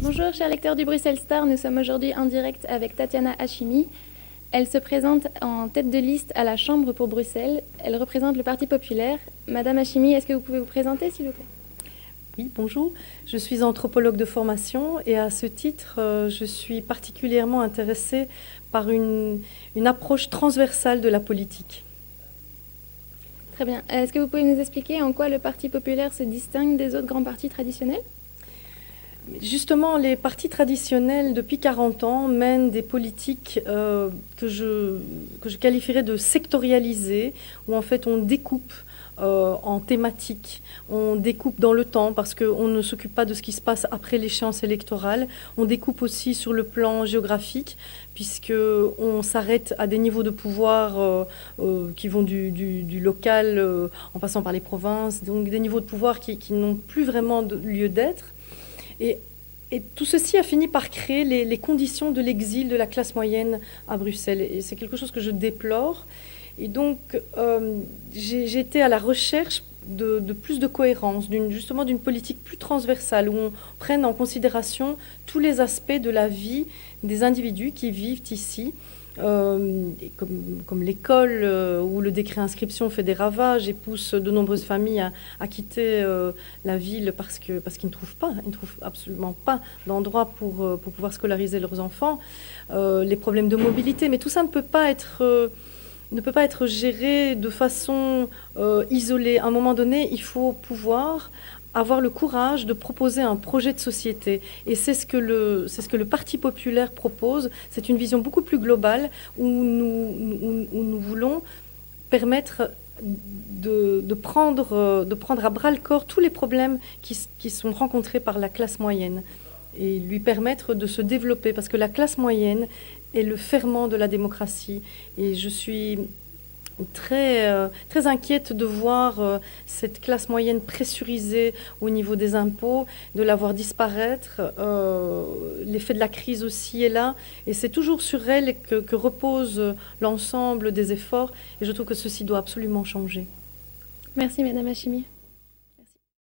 Bonjour chers lecteurs du Bruxelles Star, nous sommes aujourd'hui en direct avec Tatiana Hachimi. Elle se présente en tête de liste à la Chambre pour Bruxelles. Elle représente le Parti populaire. Madame Hachimi, est-ce que vous pouvez vous présenter s'il vous plaît? Oui, bonjour. Je suis anthropologue de formation et à ce titre, je suis particulièrement intéressée par une approche transversale de la politique. Très bien. Est-ce que vous pouvez nous expliquer en quoi le Parti populaire se distingue des autres grands partis traditionnels? Justement, les partis traditionnels, depuis 40 ans, mènent des politiques que je qualifierais de sectorialisées, où en fait on découpe en thématiques, on découpe dans le temps parce qu'on ne s'occupe pas de ce qui se passe après l'échéance électorale, on découpe aussi sur le plan géographique, puisqu'on s'arrête à des niveaux de pouvoir qui vont du local en passant par les provinces, donc des niveaux de pouvoir qui n'ont plus vraiment de lieu d'être. Et tout ceci a fini par créer les conditions de l'exil de la classe moyenne à Bruxelles. Et c'est quelque chose que je déplore. Et donc, j'ai été à la recherche de plus de cohérence, justement d'une politique plus transversale, où on prenne en considération tous les aspects de la vie des individus qui vivent ici. Comme l'école où le décret inscription fait des ravages et pousse de nombreuses familles à quitter la ville parce qu'ils ne trouvent absolument pas d'endroit pour pouvoir scolariser leurs enfants, les problèmes de mobilité, mais tout ça ne peut pas être géré de façon isolée. À un moment donné, il faut pouvoir avoir le courage de proposer un projet de société. Et c'est ce que le Parti populaire propose. C'est une vision beaucoup plus globale où nous voulons permettre de prendre à bras-le-corps tous les problèmes qui sont rencontrés par la classe moyenne et lui permettre de se développer, parce que la classe moyenne est le ferment de la démocratie. Et je suis très inquiète de voir cette classe moyenne pressurisée au niveau des impôts, de la voir disparaître. L'effet de la crise aussi est là. Et c'est toujours sur elle que repose l'ensemble des efforts. Et je trouve que ceci doit absolument changer. Merci Madame Hachimi.